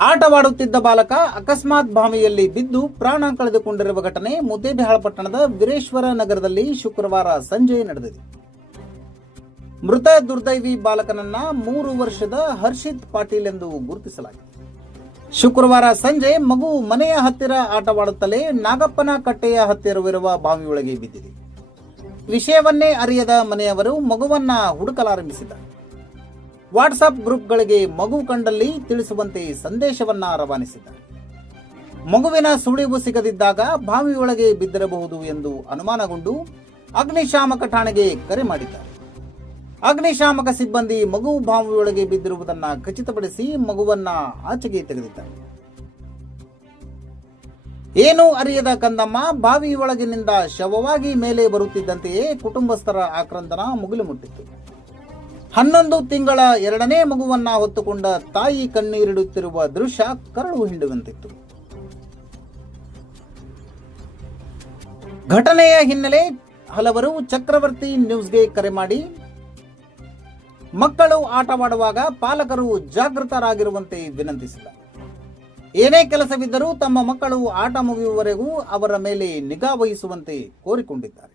ಆಟವಾಡುತ್ತಿದ್ದ ಬಾಲಕ ಅಕಸ್ಮಾತ್ ಬಾವಿಯಲ್ಲಿ ಬಿದ್ದು ಪ್ರಾಣ ಕಳೆದುಕೊಂಡಿರುವ ಘಟನೆ ಮುದ್ದೇಬಿಹಾಳ ಪಟ್ಟಣದ ವೀರೇಶ್ವರ ನಗರದಲ್ಲಿ ಶುಕ್ರವಾರ ಸಂಜೆ ನಡೆದಿದೆ. ಮೃತ ದುರ್ದೈವಿ ಬಾಲಕನನ್ನ ಮೂರು ವರ್ಷದ ಹರ್ಷಿತ್ ಪಾಟೀಲ್ ಎಂದು ಗುರುತಿಸಲಾಗಿದೆ. ಶುಕ್ರವಾರ ಸಂಜೆ ಮಗು ಮನೆಯ ಹತ್ತಿರ ಆಟವಾಡುತ್ತಲೇ ನಾಗಪ್ಪನ ಕಟ್ಟೆಯ ಹತ್ತಿರವಿರುವ ಬಾವಿಯೊಳಗೆ ಬಿದ್ದಿದೆ. ವಿಷಯವನ್ನೇ ಅರಿಯದ ಮನೆಯವರು ಮಗುವನ್ನ ಹುಡುಕಲಾರಂಭಿಸಿದ್ದಾರೆ. ವಾಟ್ಸ್ಆಪ್ ಗ್ರೂಪ್ಗಳಿಗೆ ಮಗು ಕಂಡಲ್ಲಿ ತಿಳಿಸುವಂತೆ ಸಂದೇಶವನ್ನ ರವಾನಿಸಿದ್ದಾರೆ. ಮಗುವಿನ ಸುಳಿವು ಸಿಗದಿದ್ದಾಗ ಬಾವಿಯೊಳಗೆ ಬಿದ್ದಿರಬಹುದು ಎಂದು ಅನುಮಾನಗೊಂಡು ಅಗ್ನಿಶಾಮಕ ಠಾಣೆಗೆ ಕರೆ ಮಾಡಿದ್ದಾರೆ. ಅಗ್ನಿಶಾಮಕ ಸಿಬ್ಬಂದಿ ಮಗು ಬಾವಿಯೊಳಗೆ ಬಿದ್ದಿರುವುದನ್ನು ಖಚಿತಪಡಿಸಿ ಮಗುವನ್ನ ಆಚೆಗೆ ತೆಗೆದಿದ್ದಾರೆ. ಏನು ಅರಿಯದ ಕಂದಮ್ಮ, ಬಾವಿಯೊಳಗಿನಿಂದ ಶವವಾಗಿ ಮೇಲೆ ಬರುತ್ತಿದ್ದಂತೆಯೇ ಕುಟುಂಬಸ್ಥರ ಆಕ್ರಂದನ ಮುಗಿಲು ಮುಟ್ಟಿತ್ತು. ಹನ್ನೊಂದು ತಿಂಗಳ ಎರಡನೇ ಮಗುವನ್ನ ಹೊತ್ತುಕೊಂಡ ತಾಯಿ ಕಣ್ಣೀರಿಡುತ್ತಿರುವ ದೃಶ್ಯ ಕರಳು ಹಿಂಡುವಂತಿತ್ತು. ಘಟನೆಯ ಹಿನ್ನೆಲೆ ಹಲವರು ಚಕ್ರವರ್ತಿ ನ್ಯೂಸ್ಗೆ ಕರೆ ಮಾಡಿ, ಮಕ್ಕಳು ಆಟವಾಡುವಾಗ ಪಾಲಕರು ಜಾಗೃತರಾಗಿರುವಂತೆ ವಿನಂತಿಸಿದ. ಏನೇ ಕೆಲಸವಿದ್ದರೂ ತಮ್ಮ ಮಕ್ಕಳು ಆಟ ಮುಗಿಯುವವರೆಗೂ ಅವರ ಮೇಲೆ ನಿಗಾ ವಹಿಸುವಂತೆ ಕೋರಿಕೊಂಡಿದ್ದಾರೆ.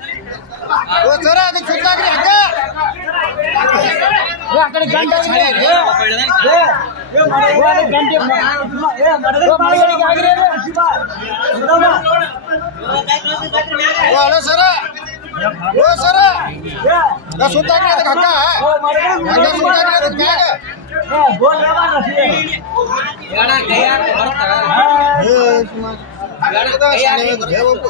ಹಲೋ ಸರ ಓ ಸರ ಸುತ್ತಾಕ್ರಿ ಅದಕ್ಕೆ ಹಗ್ಗ ಹಗ್ಗ ಸುತ್ತಾಕ್ರಿ ಅದಕ್ಕೆ ಮ್ಯಾಗ ಏ, ಸುಮ್ಮ. ಏ, ಒಪ್ಪು.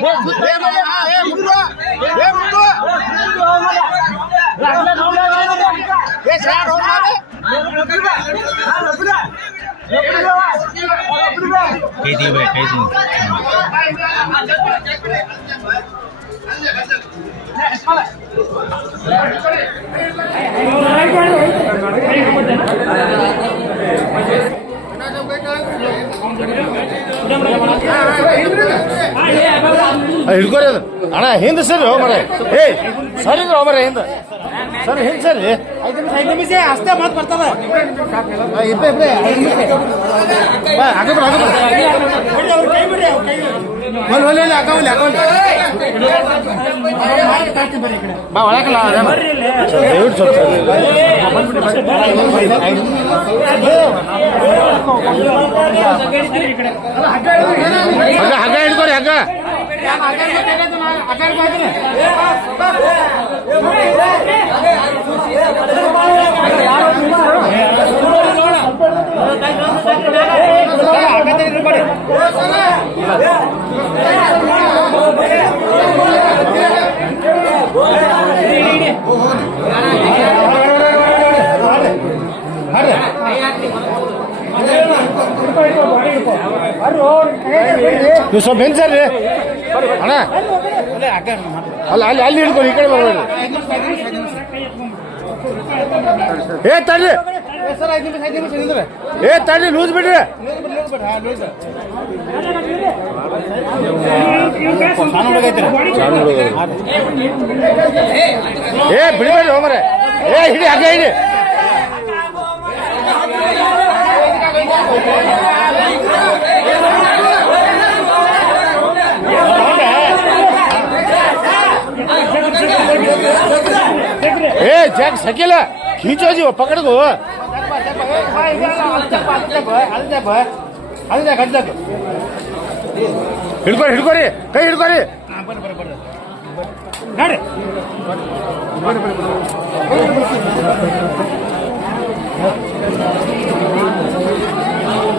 ಏ, ಮುಗ್ದು. ಏ, ಸರ್, ಹೋಗ್ ಮಾಡಿ. ಹಿಡ್ಕೊರಿ ಅದು. ಅಣ್ಣ, ಹಿಂದೆ ಸರಿ ಮರ. ಏ, ಸರಿ ಮರ, ಹಿಂದೆ. ಸರಿ ಹಿಂದೆ ಸರಿ. ಐದು ನಿಮಿಷ ಅಷ್ಟೇ ಮಾತು ಬರ್ತದ ಇಬ್ಬೇ ಬಾ ಹಗ್ಗ ಹಿಡ್ಕೊರಿ ಹಗ್ಗ. ನೀವು ಸ್ವಲ್ಪ ಹೆಂಗ್ ಸರ್ ಅಣ್ಣ. ಅಲ್ಲ, ಅಲ್ಲಿ ಅಲ್ಲಿ ಹಿಡ್ಕೊಂಡು ಈ ಕಡೆ ಬರಬೇಡಿ ಏ, ತಳ್ಳಿ. ಏ, ತಳ್ಳಿ, ಲೂಸ್ ಬಿಡ್ರಿ. ಏ ಬಿಡಬೇಡಿ ಹೋಗ್ರೆ ಏ, ಹಿಡಿ, ಹಾಗೆ ಹಿಡಿ. ए जॅक सकेला खिचो जी पकड गो ಹಿಡ್ಕೊರಿ ಹಿಡ್ಕೊರಿ ಕೈ ಹಿಡ್ಕೊರಿ ಗಾಡಿ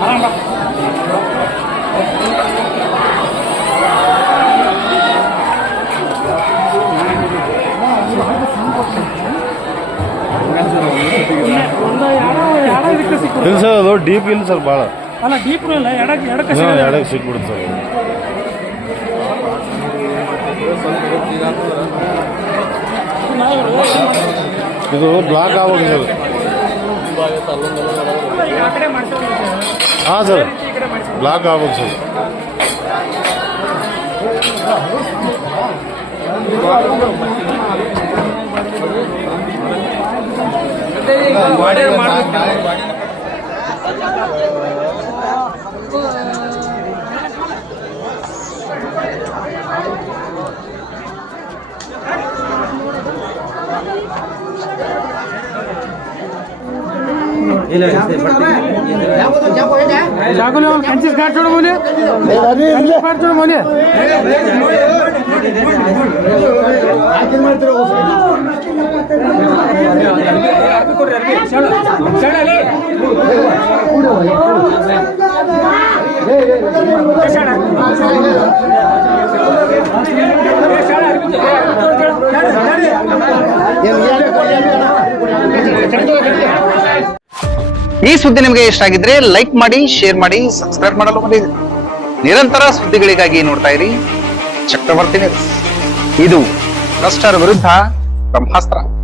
ಇಲ್ಲ ಡೀಪ್ ಇಲ್ಲ ಸರ್ ಭಾಳ. ಅಲ್ಲ ಡೀಪ್ ಇಲ್ಲ ಎಡಕ್ಕೆ ಎಡಕ್ಕೆ ಎಡಕ್ಕೆ ಸಿಕ್ಬಿಡುತ್ತೆ ಸರ್. ಇದು ಬ್ಲಾಕ್ ಆಗೋದು ಸರ್. ಹಾಂ ಸರ್ ಬ್ಲಾಕ್ ಆಗ್ಬೇಕು ಸರ್. जागो कंचीस गाठ छोड़ो बोले कंचीस गाठ छोड़ो बोले ಈ ಸುದ್ದಿ ನಿಮಗೆ ಇಷ್ಟ ಆಗಿದ್ರೆ ಲೈಕ್ ಮಾಡಿ ಶೇರ್ ಮಾಡಿ ಸಬ್ಸ್ಕ್ರೈಬ್ ಮಾಡಲು ಮಾಡಿ ನಿರಂತರ ಸುದ್ದಿಗಳಿಗಾಗಿ ನೋಡ್ತಾ ಇರಿ. ಚಕ್ರವರ್ತಿ ಇದು ಭ್ರಷ್ಟರ ವಿರುದ್ಧ ಬ್ರಹ್ಮಾಸ್ತ್ರ.